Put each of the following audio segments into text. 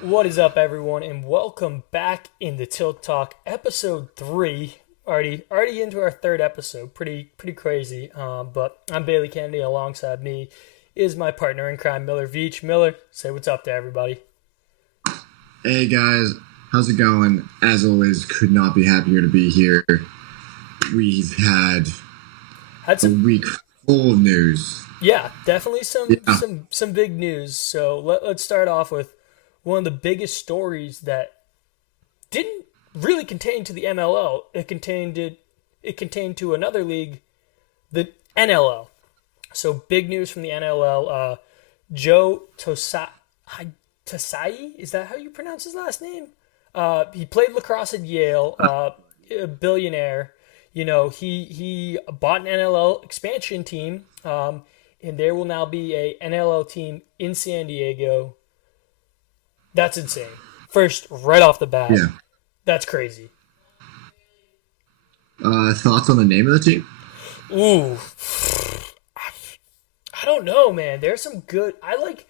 What is up, everyone, and welcome back into Tilt Talk, episode 3. Already into our third episode. Pretty crazy. But I'm Bailey Kennedy. Alongside me is my partner in crime, Miller Veach. Miller, say what's up to everybody. Hey guys, how's it going? As always, could not be happier to be here. We've had Had a some, week full of news. yeah, definitely some Yeah, some some big news. So let's start off with one of the biggest stories that didn't really contain to the MLL. It contained to another league, the NLL. So big news from the NLL. Joe Tosai, is that how you pronounce his last name? He played lacrosse at Yale. A billionaire. He bought an NLL expansion team, and there will now be a NLL team in San Diego. That's insane. First, right off the bat, yeah. that's crazy. Thoughts on the name of the team? Ooh, I don't know, man. There's some good. I like,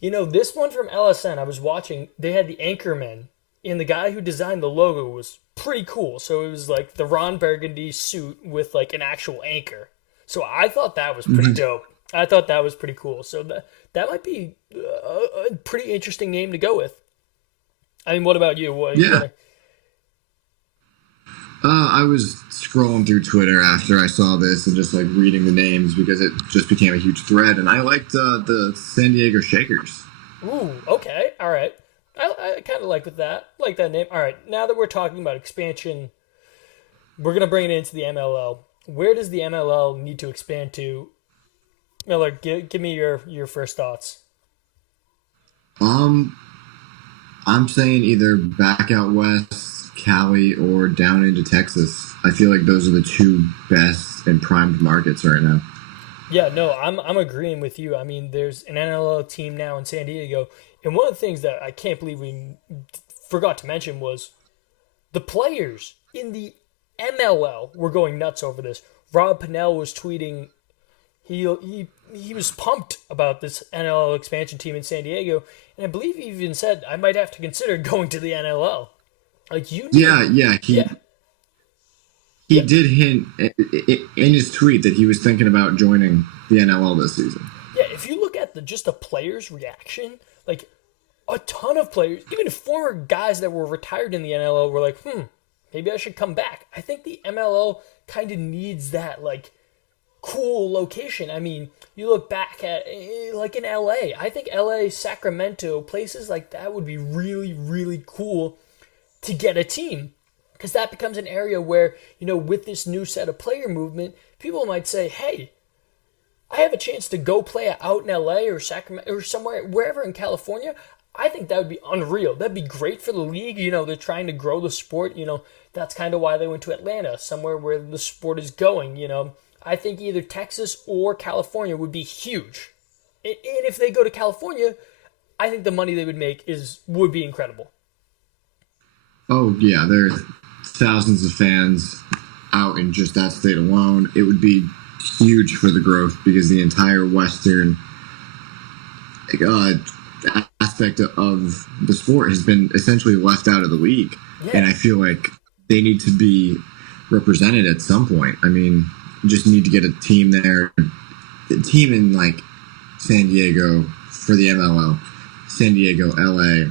this one from LSN. I was watching. They had the Anchorman, and the guy who designed the logo was pretty cool. So it was like the Ron Burgundy suit with like an actual anchor. So I thought that was pretty Hmm. dope. I thought that was pretty cool. So that might be a pretty interesting name to go with. I mean, what about you? What you Yeah. gonna? I was scrolling through Twitter after I saw this and just like reading the names because it just became a huge thread, and I liked the San Diego Shakers. Ooh, okay, all right. I kind of like that name. All right, now that we're talking about expansion, we're gonna bring it into the MLL. Where does the MLL need to expand to? Miller, give me your first thoughts. Um, I'm saying either back out west, Cali, or down into Texas. I feel like those are the two best and primed markets right now. Yeah, no, I'm agreeing with you. I mean, there's an NLL team now in San Diego, and one of the things that I can't believe we forgot to mention was the players in the MLL were going nuts over this. Rob Pennell was tweeting he was pumped about this NLL expansion team in San Diego, and I believe he even said I might have to consider going to the NLL. Like you need, Yeah, yeah. yeah, He yeah, did hint in his tweet that he was thinking about joining the NLL this season. yeah. If you look at the just the players' reaction, like a ton of players, even former guys that were retired in the NLL, were like, maybe I should come back. I think the MLL kind of needs that like cool location. I mean, you look back at like in LA. I think LA, Sacramento, places like that would be really cool to get a team because that becomes an area where, with this new set of player movement, people might say, "Hey, I have a chance to go play out in LA or Sacramento or somewhere wherever in California." I think that would be unreal. That'd be great for the league. They're trying to grow the sport. That's kind of why they went to Atlanta, somewhere where the sport is going. I think either Texas or California would be huge. And if they go to California, I think the money they would make would be incredible. Oh yeah, there are thousands of fans out in just that state alone. It would be huge for the growth because the entire Western uh, aspect of the sport has been essentially left out of the league, and Yeah, I feel like they need to be represented at some point. I mean, you just need to get a team there, a team in like San Diego for the MLL, San Diego, LA,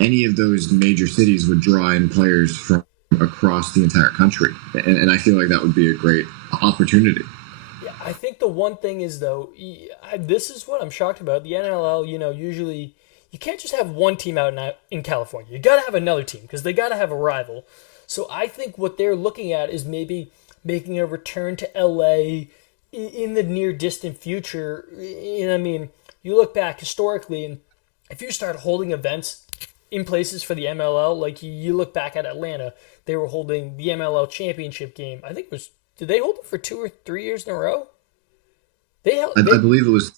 any of those major cities would draw in players from across the entire country, and I feel like that would be a great opportunity. yeah. I think the one thing is though, this is what I'm shocked about. The NLL, usually you can't just have one team out in California. You got to have another team because they got to have a rival. So I think what they're looking at is maybe making a return to LA in the near distant future. And I mean, you look back historically, and if you start holding events in places for the MLL, like you look back at Atlanta, they were holding the MLL championship game. I think it was did they hold it for 2 or 3 years in a row? They held I believe it was.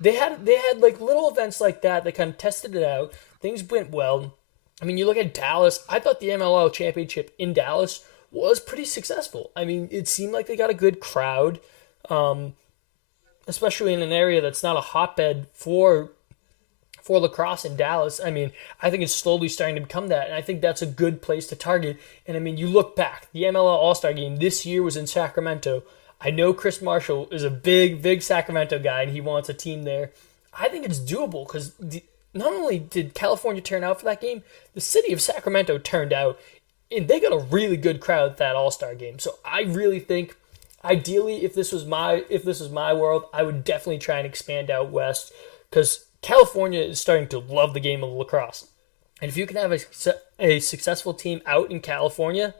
they had like little events like that that kind of tested it out. Things went well. I mean, you look at Dallas. I thought the MLL championship in Dallas was pretty successful. I mean, it seemed like they got a good crowd, um, especially in an area that's not a hotbed for for lacrosse in Dallas. I mean, I think it's slowly starting to become that, and I think that's a good place to target. And I mean, you look back, the MLL All-Star Game this year was in Sacramento. I know Chris Marshall is a big Sacramento guy, and he wants a team there. I think it's doable because not only did California turn out for that game, the city of Sacramento turned out, and they got a really good crowd at that All-Star Game. So I really think, ideally, if this was my world, I would definitely try and expand out west because California is starting to love the game of lacrosse. And if you can have a successful team out in California,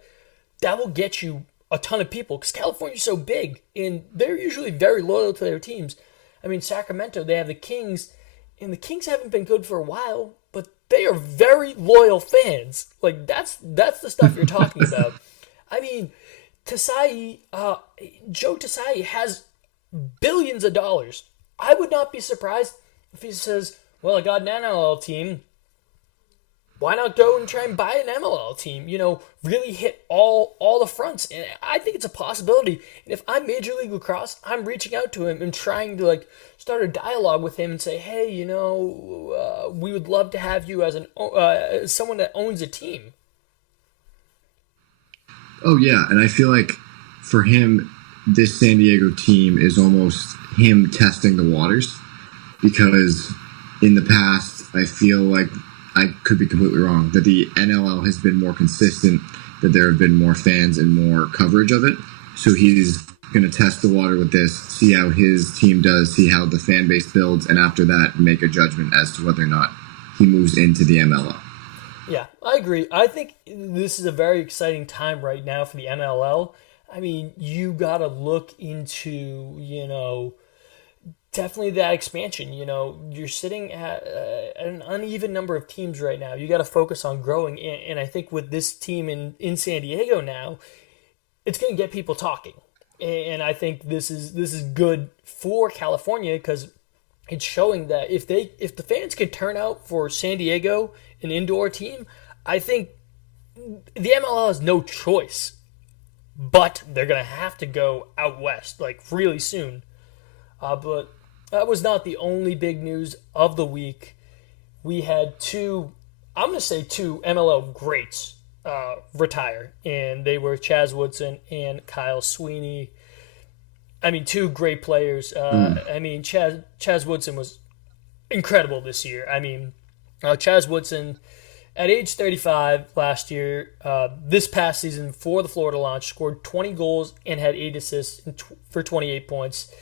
that will get you a ton of people because California's so big and they're usually very loyal to their teams. I mean, Sacramento, they have the Kings, and the Kings haven't been good for a while, but they are very loyal fans. Like, that's the stuff you're talking about. I mean, Joe Tsai has billions of dollars. I would not be surprised if he says, well, I got an NLL team. Why not go and try and buy an MLL team? You know, really hit all the fronts. And I think it's a possibility. And if I'm Major League Lacrosse, I'm reaching out to him and trying to, like, start a dialogue with him and say, hey, you know, we would love to have you as someone that owns a team. Oh, yeah. And I feel like for him, this San Diego team is almost him testing the waters because in the past, I feel like I could be completely wrong, that the NLL has been more consistent, that there have been more fans and more coverage of it. So he's going to test the water with this, see how his team does, see how the fan base builds, and after that, make a judgment as to whether or not he moves into the MLL. Yeah, I agree. I think this is a very exciting time right now for the MLL. I mean, you got to look into, you know, definitely that expansion. You know, you're sitting at an uneven number of teams right now. You got to focus on growing. And I think with this team in San Diego now, it's going to get people talking. And I think this is good for California because it's showing that if the fans can turn out for San Diego, an indoor team, I think the MLL has no choice. But they're going to have to go out west, like, really soon. But that was not the only big news of the week. We had two MLL greats retire, and they were Chaz Woodson and Kyle Sweeney. I mean, two great players. I mean, Chaz Woodson was incredible this year. I mean, Chaz Woodson, at age 35 last year, this past season for the Florida Launch, scored 20 goals and had 8 assists for 28 points.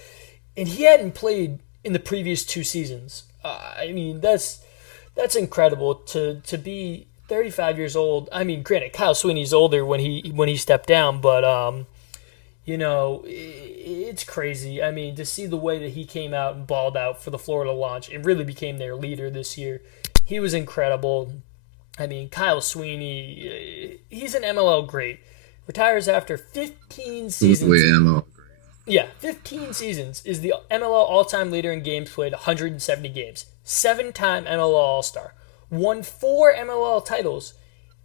And he hadn't played in the previous 2 seasons. I mean, that's incredible to be 35 years old. I mean, granted, Kyle Sweeney's older when he stepped down, but you know, it's crazy. I mean, to see the way that he came out and balled out for the Florida Launch and really became their leader this year, he was incredible. I mean, Kyle Sweeney, he's an MLL great. Retires after 15 seasons. Yeah, 15 seasons, is the MLL all-time leader in games played, 170 games. 7-time MLL All-Star. Won 4 MLL titles,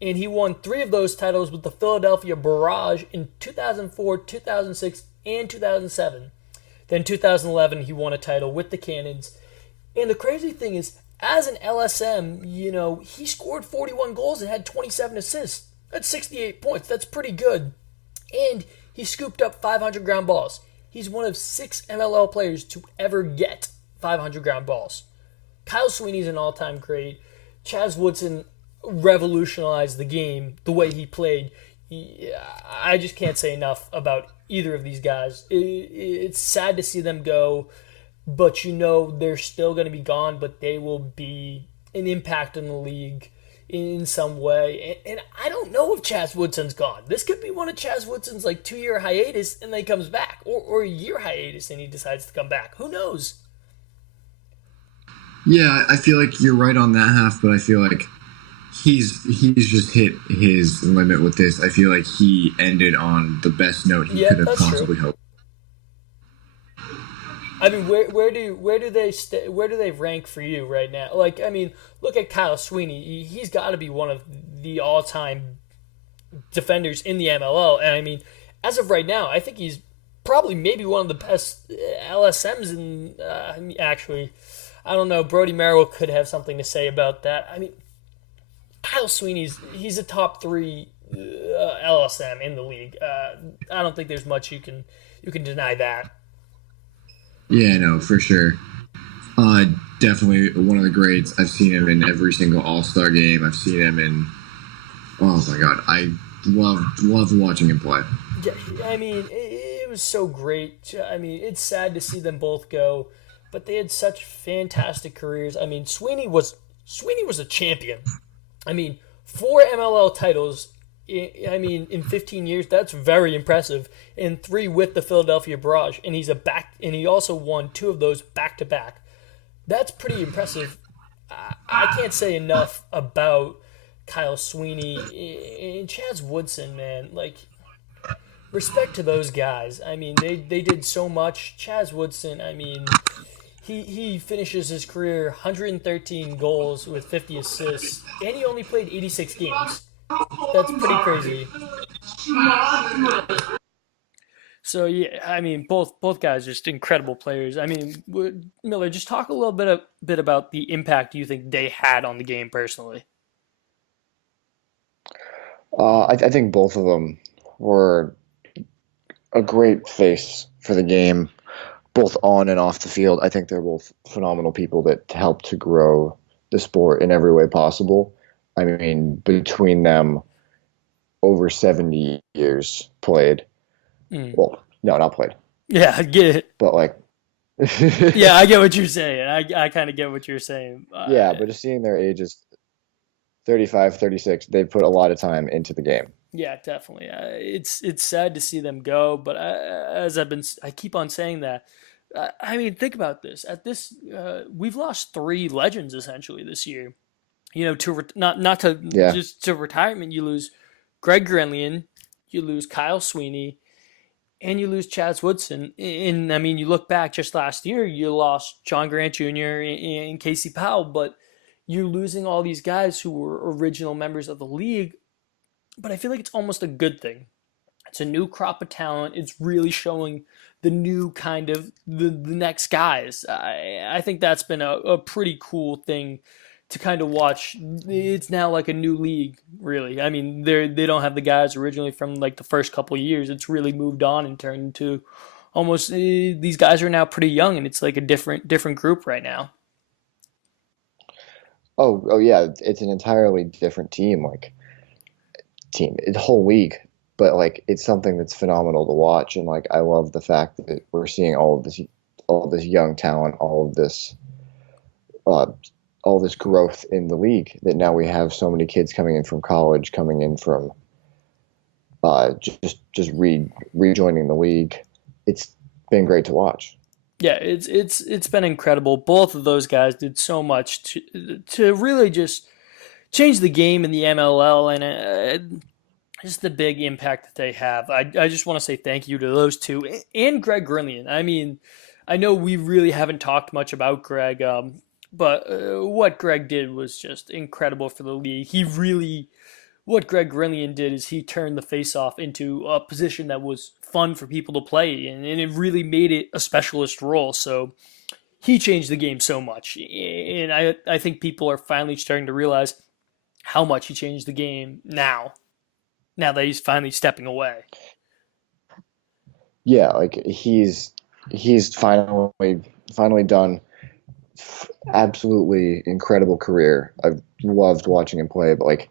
and he won 3 of those titles with the Philadelphia Barrage in 2004, 2006, and 2007. Then 2011, he won a title with the Cannons. And the crazy thing is, as an LSM, you know, he scored 41 goals and had 27 assists. That's 68 points. That's pretty good. And he scooped up 500 ground balls. He's one of 6 MLL players to ever get 500 ground balls. Kyle Sweeney's an all-time great. Chaz Woodson revolutionized the game the way he played. I just can't say enough about either of these guys. It's sad to see them go, but you know they're still going to be gone, but they will be an impact in the league in some way. And I don't know if Chaz Woodson's gone. This could be one of Chaz Woodson's like 2-year hiatus and then he comes back, or a year hiatus and he decides to come back. Who knows? Yeah, I feel like you're right on that half, but I feel like he's just hit his limit with this. I feel like he ended on the best note he could have possibly hoped. I mean, where do they rank for you right now? Like, I mean, look at Kyle Sweeney. He's got to be one of the all-time defenders in the MLL. And I mean, as of right now, I think he's probably maybe one of the best LSMs in. Actually, I don't know. Brody Merrill could have something to say about that. I mean, Kyle Sweeney's he's a top three LSM in the league. I don't think there's much you can deny that. Yeah, no, for sure. Uh, Definitely one of the greats. I've seen him in every single All-Star game. I've seen him in. Oh my God, I loved watching him play. Yeah, I mean, it was so great. I mean, it's sad to see them both go, but they had such fantastic careers. I mean, Sweeney was a champion. I mean, 4 MLL titles. I mean, in 15 years, that's very impressive. And 3 with the Philadelphia Barrage, and and he also won 2 of those back to back. That's pretty impressive. I can't say enough about Kyle Sweeney and Chaz Woodson, man. Like, respect to those guys. I mean, they did so much. Chaz Woodson, I mean, he finishes his career 113 goals with 50 assists, and he only played 86 games. That's pretty crazy. So yeah, I mean, both guys just incredible players. I mean, Miller, just talk a little bit about the impact you think they had on the game personally. I think both of them were a great face for the game, both on and off the field. I think they're both phenomenal people that helped to grow the sport in every way possible. I mean, between them, over 70 years played. Mm. Well, no, not played, Yeah, I get it. but like, Yeah, I get what you're saying. I kind of get what you're saying. yeah, but just seeing their ages 35, 36, they've put a lot of time into the game. Yeah, definitely. It's sad to see them go, but I keep on saying that. I mean, think about this. At this, we've lost 3 legends essentially this year. You know, not to Yeah. just to retirement, you lose Greg Gurenlian, you lose Kyle Sweeney, and you lose Chaz Woodson. And I mean, you look back just last year, you lost John Grant Jr. and Casey Powell, but you're losing all these guys who were original members of the league. But I feel like it's almost a good thing. It's a new crop of talent. It's really showing the new kind of the next guys. I think that's been a pretty cool thing to kind of watch. It's now like a new league, really. I mean, they don't have the guys originally from like the first couple of years. It's really moved on and turned into almost these guys are now pretty young, and it's like a different group right now. Oh yeah, it's an entirely different team, the whole league. But like, it's something that's phenomenal to watch, and like, I love the fact that we're seeing all of this young talent, uh, all this growth in the league. That now we have so many kids coming in from college, coming in from rejoining the league. It's been great to watch. Yeah, it's been incredible. Both of those guys did so much to really just change the game in the MLL, and just the big impact that they have. I just want to say thank you to those two and Greg Gurenlian. I mean, I know we really haven't talked much about Greg, but what Greg did was just incredible for the league. What Greg Gurenlian did is he turned the face-off into a position that was fun for people to play, and it really made it a specialist role. So he changed the game so much, and I think people are finally starting to realize how much he changed the game now that he's finally stepping away. Yeah, like he's finally done absolutely incredible career. I've loved watching him play, but like,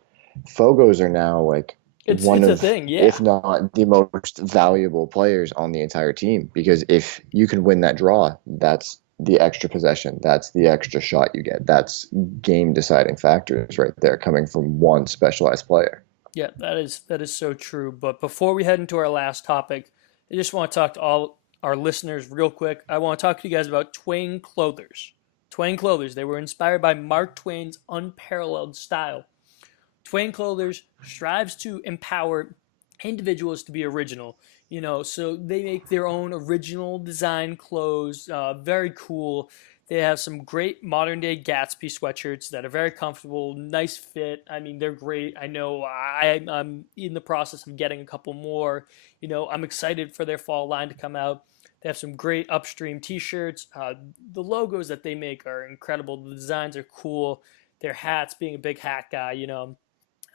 Fogos are now like one It's a of, thing, yeah. if not the most valuable players on the entire team. Because if you can win that draw, that's the extra possession, that's the extra shot you get. That's game deciding factors right there, coming from one specialized player. Yeah, that is so true. But before we head into our last topic, I just want to talk to all our listeners real quick. I want to talk to you guys about Twain Clothers. Twain Clothers, they were inspired by Mark Twain's unparalleled style. Twain Clothers strives to empower individuals to be original. So they make their own original design clothes, very cool. They have some great modern day Gatsby sweatshirts that are very comfortable, nice fit. I mean, they're great. I know I'm in the process of getting a couple more. I'm excited for their fall line to come out. They have some great upstream T-shirts. The logos that they make are incredible. The designs are cool. Their hats, being a big hat guy,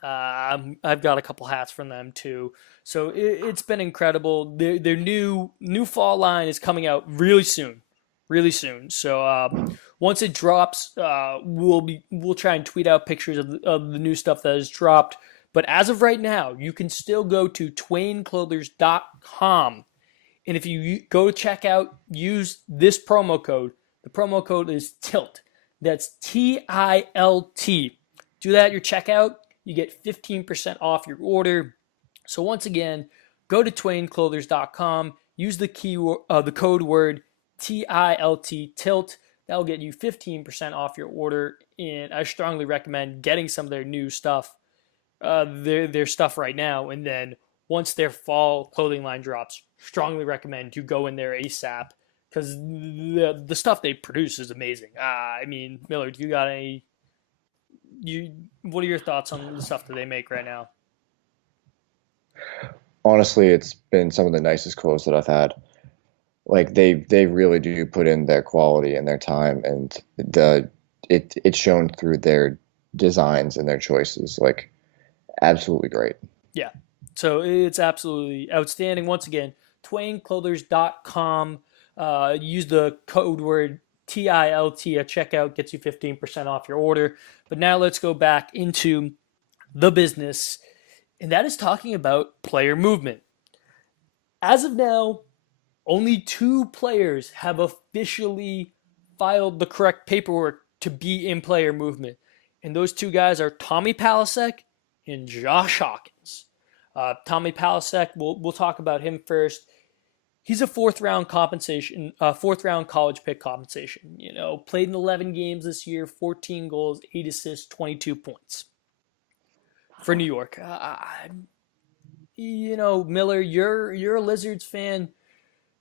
I've got a couple hats from them too. So it's been incredible. Their new fall line is coming out really soon, really soon. So once it drops, we'll try and tweet out pictures of the new stuff that has dropped. But as of right now, you can still go to twainclothers.com. And if you go check out, use this promo code. The promo code is TILT. That's TILT. Do that at your checkout. You get 15% off your order. So once again, go to twainclothers.com. Use the code word TILT, TILT. That will get you 15% off your order. And I strongly recommend getting some of their new stuff, their stuff right now. And then once their fall clothing line drops, strongly recommend you go in there ASAP, because the stuff they produce is amazing. Miller, do you got any? What are your thoughts on the stuff that they make right now? Honestly, it's been some of the nicest clothes that I've had. Like they really do put in their quality and their time, and it's shown through their designs and their choices. Like, absolutely great. Yeah. So it's absolutely outstanding. Once again, twainclothers.com. Use the code word TILT at checkout, gets you 15% off your order. But now let's go back into the business, and that is talking about player movement. As of now, only 2 players have officially filed the correct paperwork to be in player movement. And those 2 guys are Tommy Palasek and Josh Hawkins. Tommy Palasek, we'll talk about him first. He's a fourth round college pick compensation. Played in 11 games this year, 14 goals, 8 assists, 22 points for New York. Miller, you're a Lizards fan.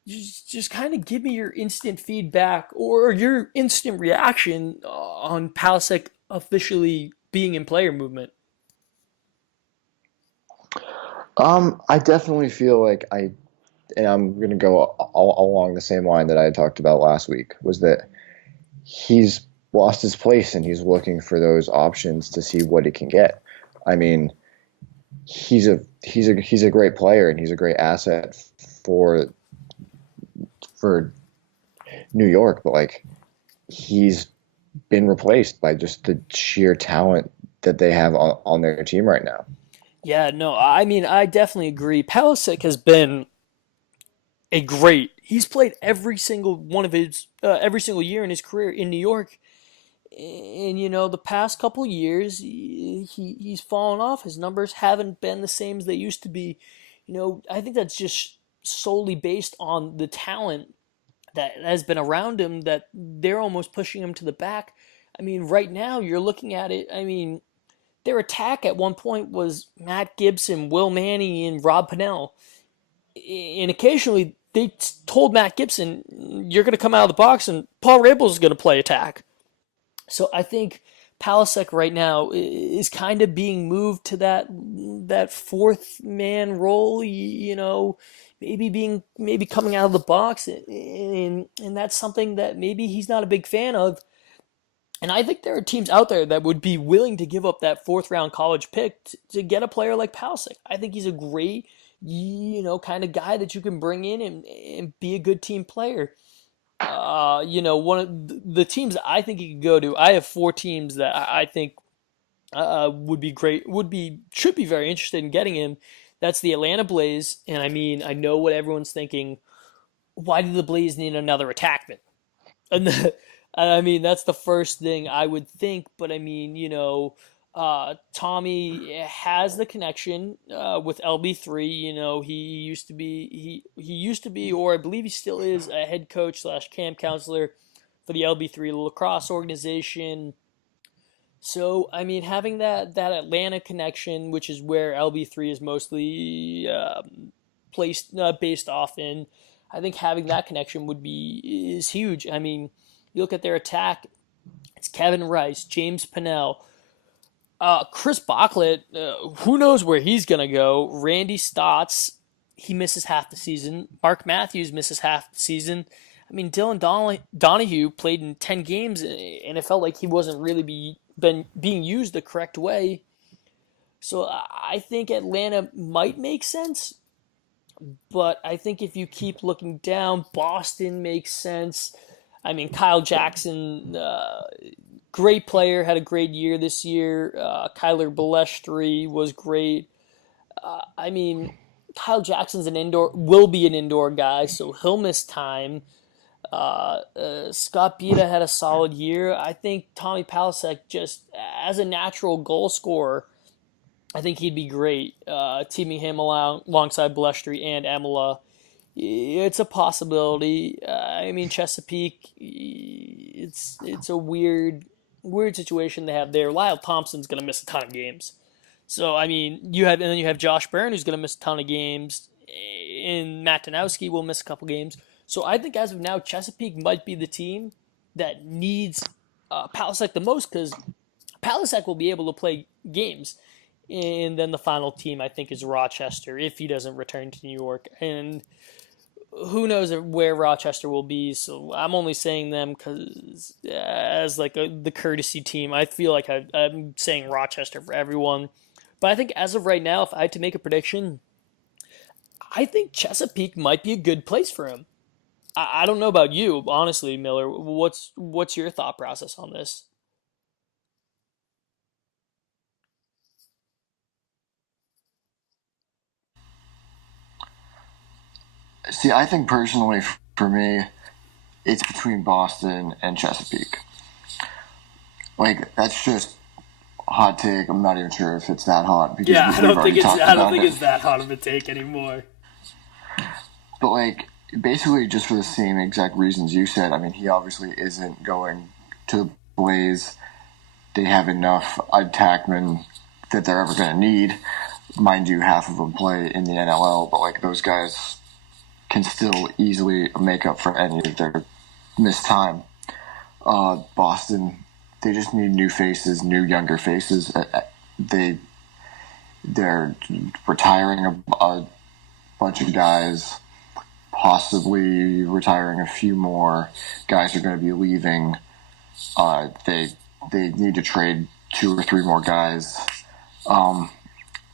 Just kind of give me your instant feedback or your instant reaction on Palasek officially being in player movement. I definitely feel like and I'm going to go along the same line that I had talked about last week, was that he's lost his place and he's looking for those options to see what he can get. I mean, he's a great player and he's a great asset for New York, but like, he's been replaced by just the sheer talent that they have on their team right now. Yeah, no, I definitely agree. Palasek has been he's played every single year in his career in New York. And, the past couple years, he's fallen off. His numbers haven't been the same as they used to be. I think that's just solely based on the talent that has been around him, that they're almost pushing him to the back. Right now, you're looking at it, their attack at one point was Matt Gibson, Will Manny, and Rob Pannell. And occasionally, they told Matt Gibson, you're going to come out of the box and Paul Rabel is going to play attack. So I think Palasek right now is kind of being moved to that fourth man role, maybe coming out of the box. And that's something that maybe he's not a big fan of. And I think there are teams out there that would be willing to give up that 4th round college pick to get a player like Palasek. I think he's a great, kind of guy that you can bring in and be a good team player. One of the teams that I think he could go to, I have 4 teams that I think would be great, should be very interested in getting him. That's the Atlanta Blaze. And I know what everyone's thinking. Why do the Blaze need another attackman? And that's the first thing I would think, but Tommy has the connection with LB3. He used to be, or I believe he still is, a head coach / camp counselor for the LB3 lacrosse organization. So having that Atlanta connection, which is where LB3 is mostly based off in, I think having that connection is huge. You look at their attack, it's Kevin Rice, James Pannell, Chris Bocklett, who knows where he's going to go, Randy Stotts, he misses half the season. Mark Matthews misses half the season. I mean, Dylan Donahue played in 10 games, and it felt like he wasn't really being used the correct way. So I think Atlanta might make sense, but I think if you keep looking down, Boston makes sense. I mean, Kyle Jackson, great player, had a great year this year. Kyler Balestri was great. I mean, Kyle Jackson's will be an indoor guy, so he'll miss time. Scott Bieda had a solid year. I think Tommy Palasek, just as a natural goal scorer, I think he'd be great. Teaming him alongside Balestri and Emila, it's a possibility. I mean, Chesapeake, it's a weird situation they have there. Lyle Thompson's going to miss a ton of games. So, I mean, you have Josh Byrne, who's going to miss a ton of games, and Matt Danowski will miss a couple games. So I think as of now, Chesapeake might be the team that needs Palasek the most, because Palasek will be able to play games. And then the final team, I think, is Rochester, if he doesn't return to New York. And who knows where Rochester will be. So I'm only saying them because as like the courtesy team, I feel like I'm saying Rochester for everyone. But I think as of right now, if I had to make a prediction, I think Chesapeake might be a good place for him. I don't know about you, honestly, Miller. What's your thought process on this? See, I think personally, for me, it's between Boston and Chesapeake. Like, that's just a hot take. I'm not even sure if it's that hot. Because I don't think it's that hot of a take anymore. But like, basically, just for the same exact reasons you said. I mean, he obviously isn't going to the Blaze. They have enough attackmen that they're ever going to need. Mind you, half of them play in the NLL, but like those guys can still easily make up for any of their missed time. Boston, they just need new faces, new younger faces. They're retiring a bunch of guys, possibly retiring a few more. Guys are going to be leaving. They need to trade 2 or 3 more guys. And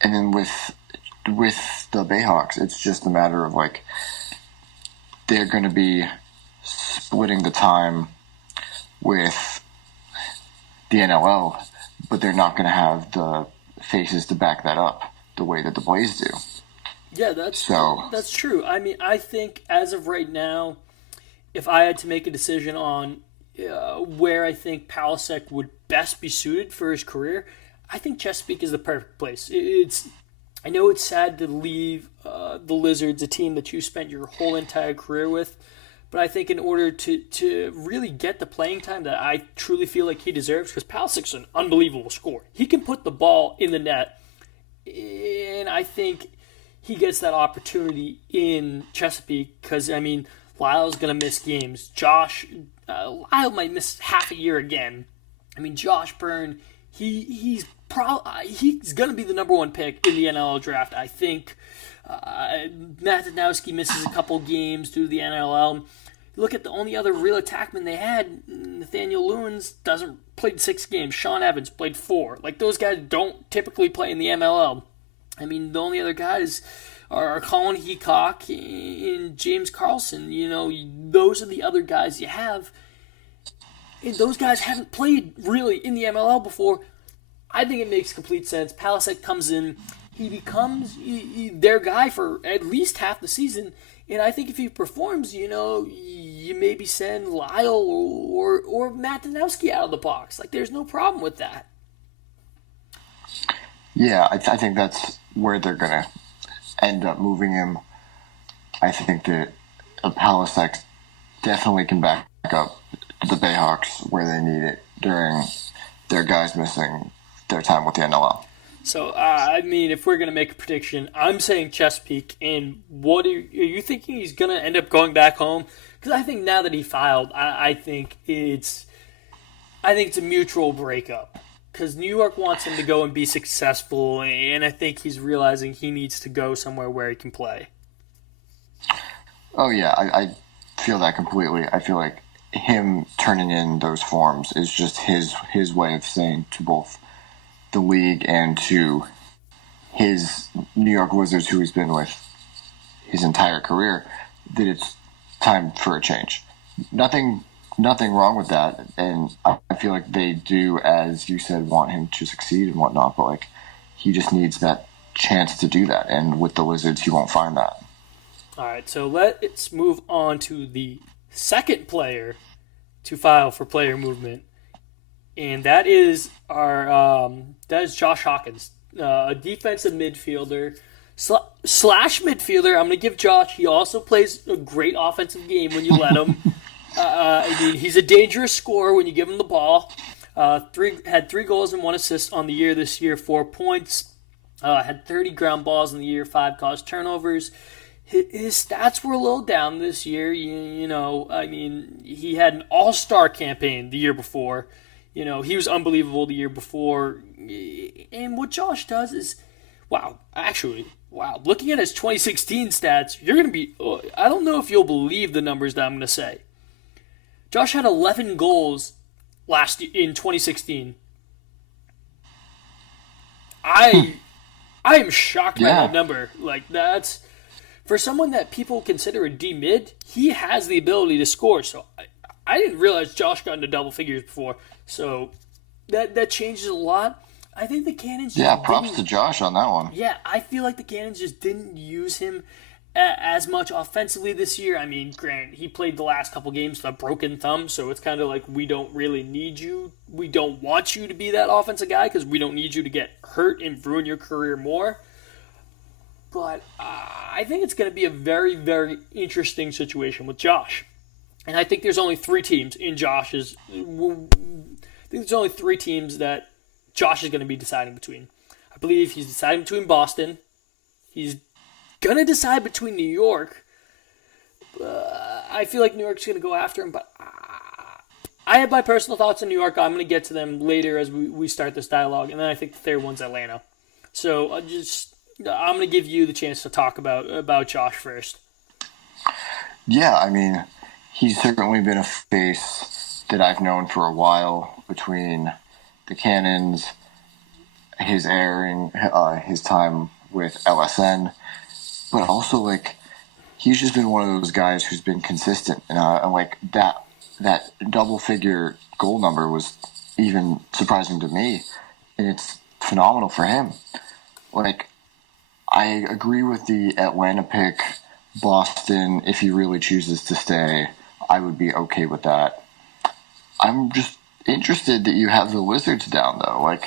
then with the Bayhawks, it's just a matter of like, they're going to be splitting the time with the NLL, but they're not going to have the faces to back that up the way that the Blaze do. Yeah, that's true. I mean, I think as of right now, if I had to make a decision on where I think Palasek would best be suited for his career, I think Chesapeake is the perfect place. I know it's sad to leave the Lizards, a team that you spent your whole entire career with, but I think in order to really get the playing time that I truly feel like he deserves, because Palasek's an unbelievable scorer. He can put the ball in the net, and I think he gets that opportunity in Chesapeake because, I mean, Lyle's going to miss games. Lyle might miss half a year again. I mean, Josh Byrne, he's going to be the number 1 pick in the NLL draft, I think. Matt Danowski misses a couple games due to the NLL. Look at the only other real attackman they had, Nathaniel Lewins, played 6 games. Sean Evans played 4. Like, those guys don't typically play in the MLL. I mean, the only other guys are Colin Heacock and James Carlson. You know, those are the other guys you have. And those guys haven't played really in the MLL before. I think it makes complete sense. Palasek comes in. He becomes their guy for at least half the season. And I think if he performs, you know, you maybe send Lyle or Matt Danowski out of the box. Like, there's no problem with that. Yeah, I think that's where they're going to end up moving him. I think that Palasek definitely can back up the Bayhawks where they need it during their guys missing their time with the NLL. So, I mean, if we're going to make a prediction, I'm saying Chesapeake. And what are you thinking he's going to end up going back home? Because I think now that he filed, I think it's a mutual breakup. Because New York wants him to go and be successful, and I think he's realizing he needs to go somewhere where he can play. Oh yeah, I feel that completely. I feel like him turning in those forms is just his way of saying to both the league and to his New York Wizards, who he's been with his entire career, that it's time for a change. Nothing wrong with that, and I feel like they do, as you said, want him to succeed and whatnot. But like, he just needs that chance to do that, and with the Wizards, he won't find that. All right, so let's move on to the second player to file for player movement, and that is Josh Hawkins, a defensive midfielder slash midfielder. I'm going to give Josh. He also plays a great offensive game when you let him. I mean, he's a dangerous scorer when you give him the ball. Had 3 goals and 1 assist on the year this year, 4 points. Had 30 ground balls in the year, 5 caused turnovers. His stats were a little down this year. I mean, he had an all-star campaign the year before. He was unbelievable the year before. And what Josh does is, wow. Looking at his 2016 stats, you're going to be, I don't know if you'll believe the numbers that I'm going to say. Josh had 11 goals in 2016. I am shocked by that number. Like, that's, for someone that people consider a D mid, he has the ability to score. So I didn't realize Josh got into double figures before. So that changes a lot. I think the Cannons. Yeah, props to Josh on that one. Yeah, I feel like the Cannons just didn't use him as much offensively this year. I mean, granted, he played the last couple games with a broken thumb, so it's kind of like, we don't really need you. We don't want you to be that offensive guy because we don't need you to get hurt and ruin your career more. But I think it's going to be a very, very interesting situation with Josh. And I think there's only 3 teams in Josh's. I think there's only 3 teams that Josh is going to be deciding between. I believe he's deciding between Boston. He's going to decide between New York. I feel like New York's going to go after him, but I have my personal thoughts on New York. I'm going to get to them later as we start this dialogue, and then I think the third one's Atlanta. So I'm going to give you the chance to talk about Josh first. Yeah, I mean, he's certainly been a face that I've known for a while between the Cannons, his airing, his time with LSN, but also like, he's just been one of those guys who's been consistent, and like that double figure goal number was even surprising to me, and it's phenomenal for him. Like, I agree with the Atlanta pick. Boston, if he really chooses to stay, I would be okay with that. I'm just interested that you have the Wizards down, though. Like,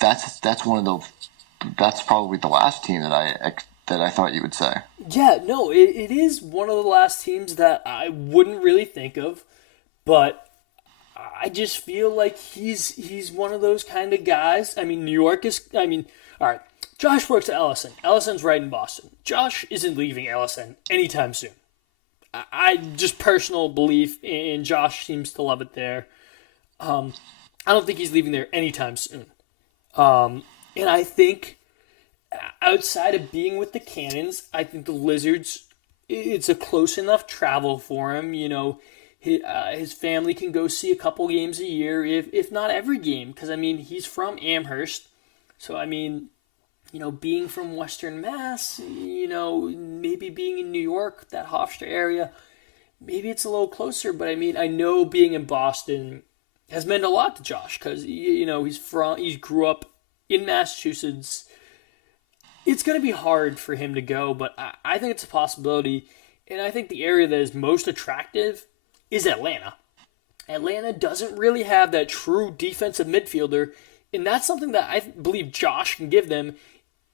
that's probably the last team that I thought you would say. Yeah, no, it is one of the last teams that I wouldn't really think of, but I just feel like he's one of those kind of guys. I mean, New York is. I mean, all right. Josh works at LSN. LSN's right in Boston. Josh isn't leaving LSN anytime soon. I just personal belief, and Josh seems to love it there. I don't think he's leaving there anytime soon. And I think outside of being with the Cannons, I think the Lizards, it's a close enough travel for him. His family can go see a couple games a year, if not every game, because I mean, he's from Amherst. So I mean, being from Western Mass, maybe being in New York, that Hofstra area, maybe it's a little closer. But I mean, I know being in Boston has meant a lot to Josh because he grew up in Massachusetts. It's going to be hard for him to go, but I think it's a possibility. And I think the area that is most attractive is Atlanta. Atlanta doesn't really have that true defensive midfielder, and that's something that I believe Josh can give them.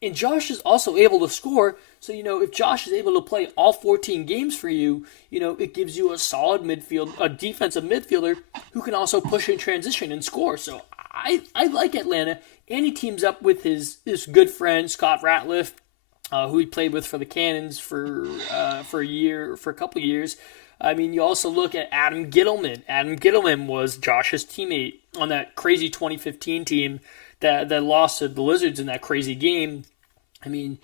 And Josh is also able to score, so if Josh is able to play all 14 games for you, it gives you a solid a defensive midfielder who can also push in transition and score. So I like Atlanta, and he teams up with his good friend Scott Ratliff, who he played with for the Cannons for a couple years. I mean, you also look at Adam Gittleman. Adam Gittleman was Josh's teammate on that crazy 2015 team that lost to the Lizards in that crazy game. I mean,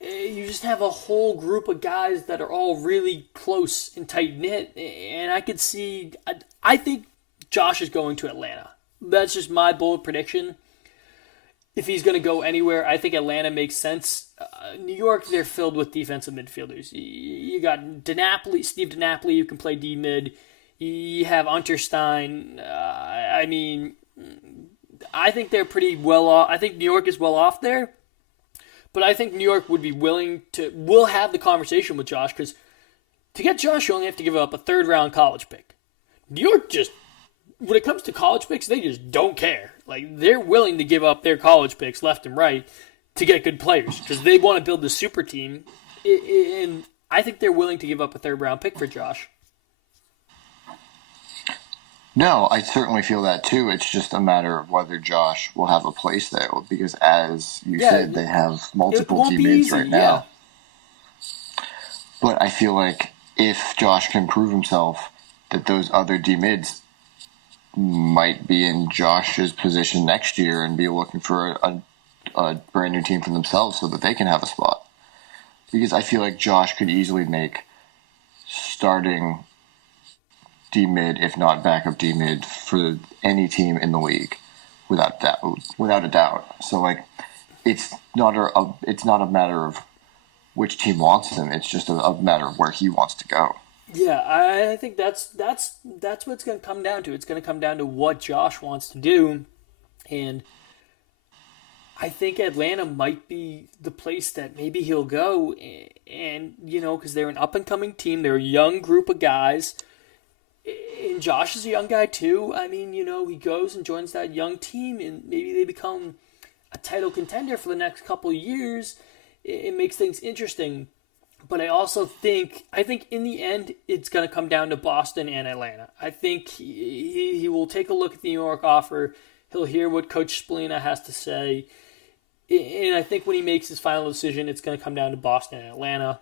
you just have a whole group of guys that are all really close and tight knit, and I could see. I think Josh is going to Atlanta. That's just my bold prediction. If he's going to go anywhere, I think Atlanta makes sense. New York, they're filled with defensive midfielders. You got Steve DiNapoli, who can play D mid. You have Unterstein. I think they're pretty well off. I think New York is well off there. But I think New York would be will have the conversation with Josh, because to get Josh, you only have to give up a third-round college pick. New York just, when it comes to college picks, they just don't care. Like, they're willing to give up their college picks left and right to get good players, because they want to build the super team. And I think they're willing to give up a third-round pick for Josh. No, I certainly feel that too. It's just a matter of whether Josh will have a place there, because as you said, they have multiple teammates right now. But I feel like if Josh can prove himself, that those other D-mids might be in Josh's position next year and be looking for a brand new team for themselves so that they can have a spot. Because I feel like Josh could easily make starting D-mid, if not backup D-mid, for any team in the league, without a doubt. So, like, it's not a matter of which team wants him. It's just a matter of where he wants to go. Yeah, I think that's what it's going to come down to. It's going to come down to what Josh wants to do, and I think Atlanta might be the place that maybe he'll go, and because they're an up-and-coming team, they're a young group of guys. And Josh is a young guy too. I mean, he goes and joins that young team, and maybe they become a title contender for the next couple of years. It makes things interesting. But I also think in the end, it's going to come down to Boston and Atlanta. I think he will take a look at the New York offer. He'll hear what Coach Spallina has to say. And I think when he makes his final decision, it's going to come down to Boston and Atlanta.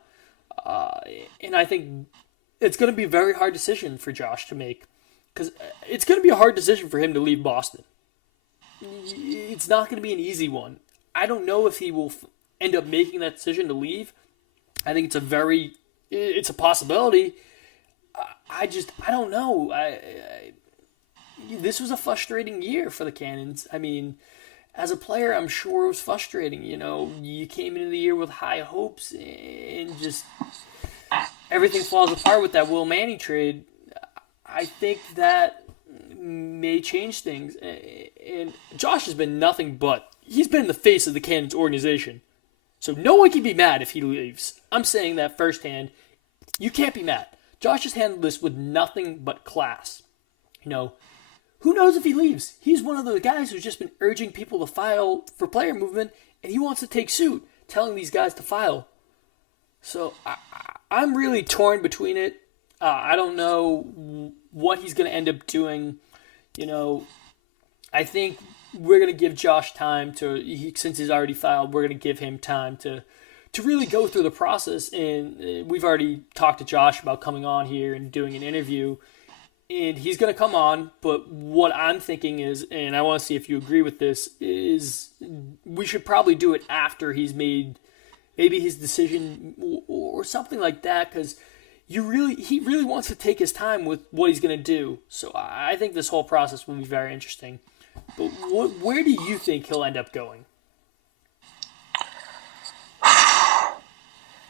And I think it's going to be a very hard decision for Josh to make, because it's going to be a hard decision for him to leave Boston. It's not going to be an easy one. I don't know if he will end up making that decision to leave. I think it's a possibility. I don't know. This was a frustrating year for the Cannons. I mean, as a player, I'm sure it was frustrating. You came into the year with high hopes, and just everything falls apart with that Will Manning trade. I think that may change things. And Josh has been nothing but, he's been the face of the Cannons organization. So no one can be mad if he leaves. I'm saying that firsthand. You can't be mad. Josh has handled this with nothing but class. Who knows if he leaves? He's one of the guys who's just been urging people to file for player movement, and he wants to take suit, telling these guys to file. So I'm really torn between it. I don't know what he's going to end up doing. I think we're going to give Josh time since he's already filed, we're going to give him time to really go through the process. And we've already talked to Josh about coming on here and doing an interview. And he's going to come on, but what I'm thinking is, and I want to see if you agree with this, is we should probably do it after he's made maybe his decision or something like that, because he really wants to take his time with what he's going to do. So I think this whole process will be very interesting. But where do you think he'll end up going?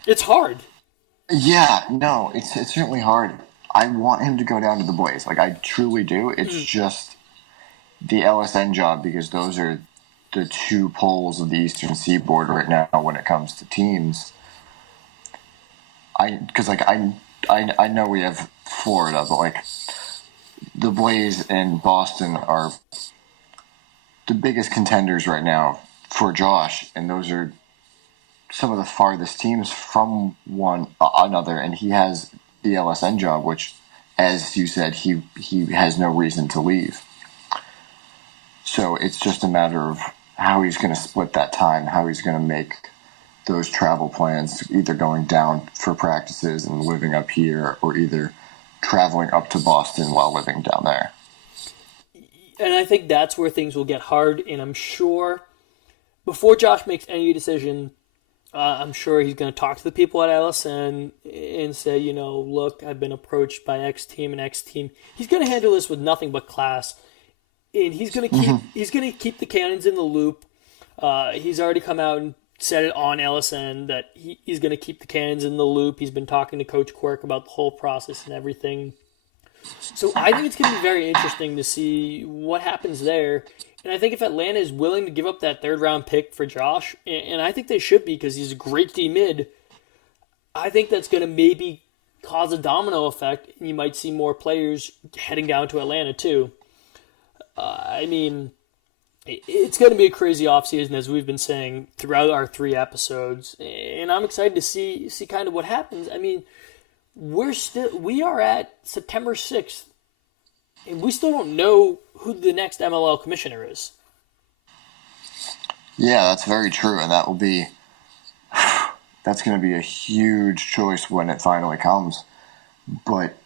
It's hard. Yeah, no, it's certainly hard. I want him to go down to the Blaze. Like, I truly do. It's just the LSN job, because those are the two poles of the Eastern Seaboard right now when it comes to teams. I know we have Florida, but like the Blaze and Boston are the biggest contenders right now for Josh, and those are some of the farthest teams from one another, and he has the LSN job, which, as you said, he has no reason to leave. So it's just a matter of how he's going to split that time, how he's going to make those travel plans, either going down for practices and living up here, or either traveling up to Boston while living down there. And I think that's where things will get hard, and I'm sure before Josh makes any decision, I'm sure he's going to talk to the people at LSN and say, look, I've been approached by X team and X team. He's going to handle this with nothing but class, and he's going to keep the Cannons in the loop. He's already come out and said it on LSN that he's going to keep the Cannons in the loop. He's been talking to Coach Quirk about the whole process and everything. So I think it's going to be very interesting to see what happens there. And I think if Atlanta is willing to give up that third-round pick for Josh, and I think they should be because he's a great D-mid, I think that's going to maybe cause a domino effect, and you might see more players heading down to Atlanta too. It's going to be a crazy offseason, as we've been saying throughout our 3 episodes, and I'm excited to see kind of what happens. We are at September 6th, and we still don't know who the next MLL commissioner is. Yeah, that's very true, and that's going to be a huge choice when it finally comes. But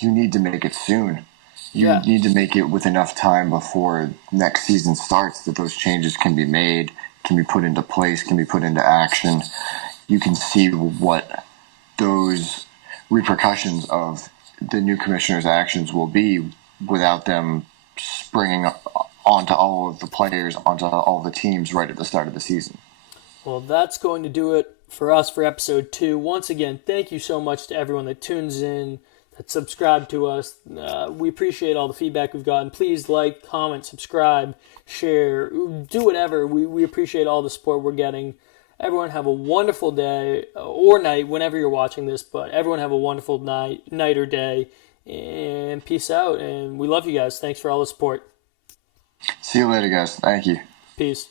you need to make it soon. You need to make it with enough time before next season starts that those changes can be made, can be put into place, can be put into action. You can see what those repercussions of the new commissioner's actions will be without them springing onto all of the players, onto all the teams right at the start of the season. Well, that's going to do it for us for episode 2. Once again, thank you so much to everyone that tunes in, that subscribe to us. We appreciate all the feedback we've gotten. Please like, comment, subscribe, share, do whatever. We appreciate all the support we're getting. Everyone have a wonderful day or night whenever you're watching this, but everyone have a wonderful night or day, and peace out. And we love you guys. Thanks for all the support. See you later, guys. Thank you. Peace.